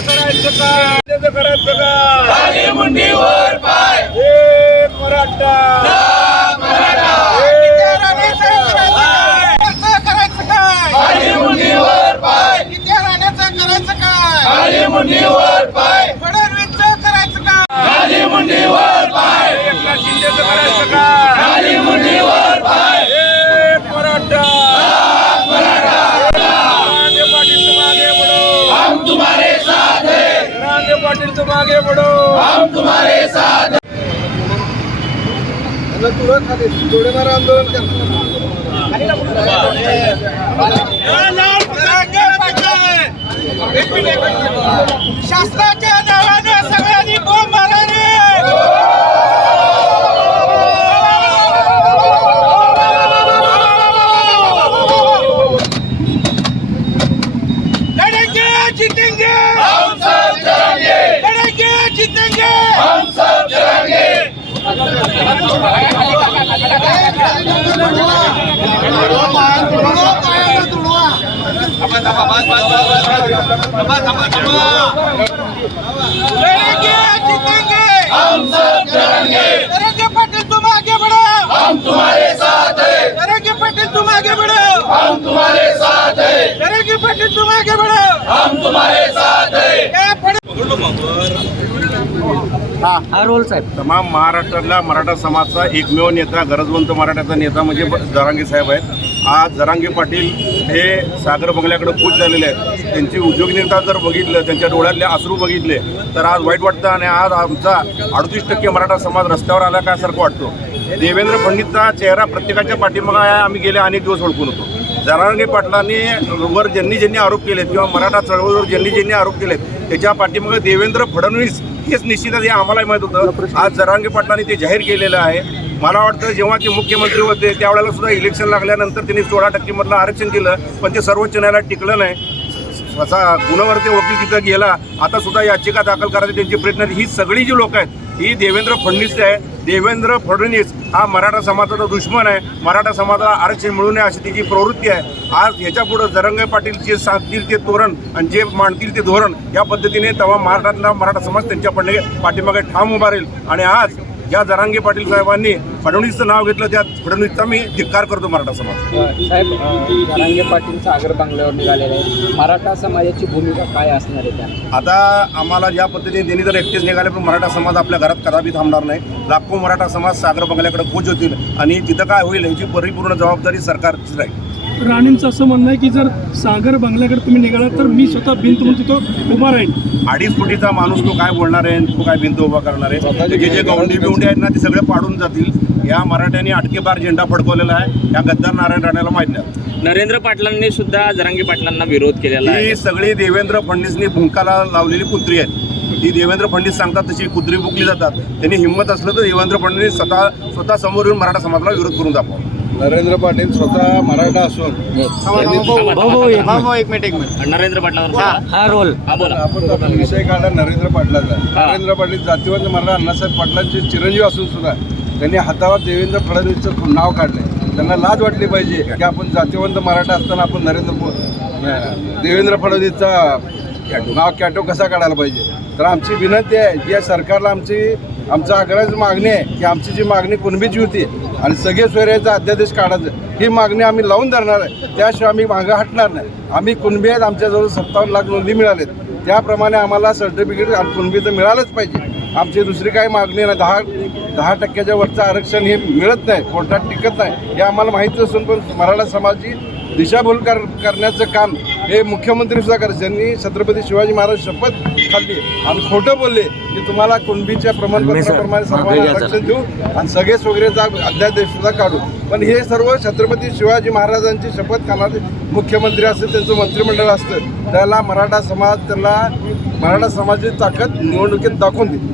करायचं का खाली मुंडीवर पाय एक मराठा खाली मुंडीवर पाय खाली मुंडीवर पाय खाली मुंडीवर पाय एकनाथ शिंदेचं करायचं का खाली मुंडीवर पाय एक मराठा राणे पाटील तुम आगे बढ़ो हम तुम्हारे साथ हैं राणे पाटील तुम आगे बढ़ो हम तुम्हारे साथ हैं शासनाच्या नावाने सगळ्यांनी बोंब माराने लड़ेंगे जीतेंगे हम सब चलेंगे लड़ेंगे जीतेंगे हम सब चलेंगे लड़ेंगे जीतेंगे हम सब चलेंगे लड़ेंगे पाटिल तुम आगे बढ़ो हम तुम्हारे साथ हैं लड़ेंगे पाटिल तुम आगे बढ़ो हम तुम्हारे साथ हैं लड़ेंगे पाटिल तुम आगे बढ़ो हम तुम्हारे साथ हैं क्या पड़े तमाम महाराष्ट्रातला मराठा समाजाचा एकमेव नेता गरजवंत मराठ्याचा नेता म्हणजे जरांगे साहेब आहेत. आज जरांगे पाटील हे सागर बंगल्याकडे कूच झालेले आहेत. त्यांची उद्योगनीता जर बघितलं, त्यांच्या डोळ्यातले अश्रू बघितले तर आज वाईट वाटतं. आणि आज आमचा 38% मराठा समाज रस्त्यावर आला काय सारखं वाटतो. देवेंद्र फडणवीसचा चेहरा प्रत्येकाच्या पाठीमागे आहे. आम्ही गेले अनेक दिवस ओळखून होतो. जरांगे पाटलांनी वर ज्यांनी आरोप केलेत किंवा मराठा चळवळीवर ज्यांनी आरोप केलेत त्याच्या पाठीमागे देवेंद्र फडणवीस हेच निश्चितच हे आम्हालाही माहीत होतं. आज जरांगे पाटलांनी ते जाहीर केलेलं आहे. मला वाटतं जेव्हा ते मुख्यमंत्री होते त्यावेळेला सुद्धा इलेक्शन लागल्यानंतर त्यांनी 16% मधलं आरक्षण दिलं, पण ते सर्वोच्च न्यायालयात टिकलं नाही. असा गुन्ह्यावरती वकील तिथं गेला. आता सुद्धा याचिका दाखल करायची त्यांचे प्रयत्न. ही सगळी जी लोक आहेत ही देवेंद्र फडणवीस आहे. देवेंद्र फडणवीस हा मराठा समाजाचा दुश्मन आहे. मराठा समाजाला आरक्षण मिळू नये अशी त्याची प्रवृत्ती आहे. आज ह्याच्या पुढे जरांगे पाटील जे सांगतील ते तोरण आणि जे मांडतील ते धोरण या पद्धतीने तेव्हा महाराष्ट्रातला मराठा समाज त्यांच्या पाठीमागे ठाम उभा राहील. आणि आज ज्या जरांगे पाटील साहेबांनी फडणवीसचं नाव घेतलं त्या फडणवीसचा मी धिक्कार करतो मराठा समाज. साहेब, जरांगे पाटील सागर बंगल्यावर निघालेले आहे. मराठा समाजाची भूमिका काय असणार आहे त्या? आता आम्हाला ज्या पद्धतीने त्यांनी जर एकटेच निघाले पण मराठा समाज आपल्या घरात कदापि थांबणार नाही. लाखो मराठा समाज सागर बंगल्याकडे कूच होतील आणि तिथं काय होईल ह्याची परिपूर्ण जबाबदारी सरकारचीच राहील. राणेंचं असं म्हणणं आहे की जर सागर बंगल्याकडे तुम्ही निघालात तर मी स्वतः भिंत म्हणून तिथं उभा राहील. 2.5 कोटीचा माणूस तो काय बोलणार आहे, तो काय भिंत उभा करणार आहे. जे गवंडी आहेत ना ते सगळे पाडून जातील. या मराठ्यांनी अटकेबार झेंडा फडकवलेला आहे. या गद्दार नारायण राणेला माहीत नाही. नरेंद्र पाटलांनी सुद्धा जरांगे पाटलांना विरोध केलेला आहे. ही सगळी देवेंद्र फडणवीसनी भुंकाला लावलेली कुत्री आहेत. ती देवेंद्र फडणवीस सांगतात तशी कुत्री बुकली जातात. त्यांनी हिंमत असलं तर देवेंद्र फडणवीस स्वतः समोर येऊन मराठा समाजाला विरोध करून दाखवा. नरेंद्र पाटील स्वतः मराठा असून एक मिनिट नरेंद्र पाटलावर हा रोल बोला. आपण विषय काढला नरेंद्र पाटलाचा. नरेंद्र पाटील जातीवंत मराठा अण्णासाहेब पाटलांचे चिरंजीव असून सुद्धा त्यांनी हातावर देवेंद्र फडणवीसचं नाव काढलंय. त्यांना लाज वाटली पाहिजे की आपण जातीवंत मराठा असताना आपण देवेंद्र फडणवीसचा नाव कॅटो कसा काढायला पाहिजे. तर आमची विनंती आहे या सरकारला आमचा आग्रहाची मागणी आहे की आमची जी मागणी कुणबीची होती आणि सगळे सोयऱ्याचा अध्यादेश काढायचं ही मागणी आम्ही लावून धरणार आहे. त्याशिवाय आम्ही मागं हटणार नाही. आम्ही कुणबी आहेत. आमच्याजवळ 57 लाख नोंदी मिळालेत. त्याप्रमाणे आम्हाला सर्टिफिकेट कुणबीचं मिळालंच पाहिजे. आमची दुसरी काही मागणी नाही. 10% वरचं आरक्षण हे मिळत नाही, कोर्टात टिकत नाही हे आम्हाला माहिती असून पण मराठा समाजाची दिशाभूल करण्याचं काम हे मुख्यमंत्री सुद्धा करत. त्यांनी छत्रपती शिवाजी महाराज शपथ खाल्ली आणि खोटं बोलले की तुम्हाला कुणबीच्या प्रमाणपत्राप्रमाणे सर्वांना आरक्षण देऊ आणि सगळेच वगैरेचा अध्यादेश सुद्धा काढू. पण हे सर्व छत्रपती शिवाजी महाराजांची शपथ खाणारे मुख्यमंत्री असते, त्यांचं मंत्रिमंडळ असतं. त्याला मराठा समाजाची ताकद निवडणुकीत दाखवून देईल.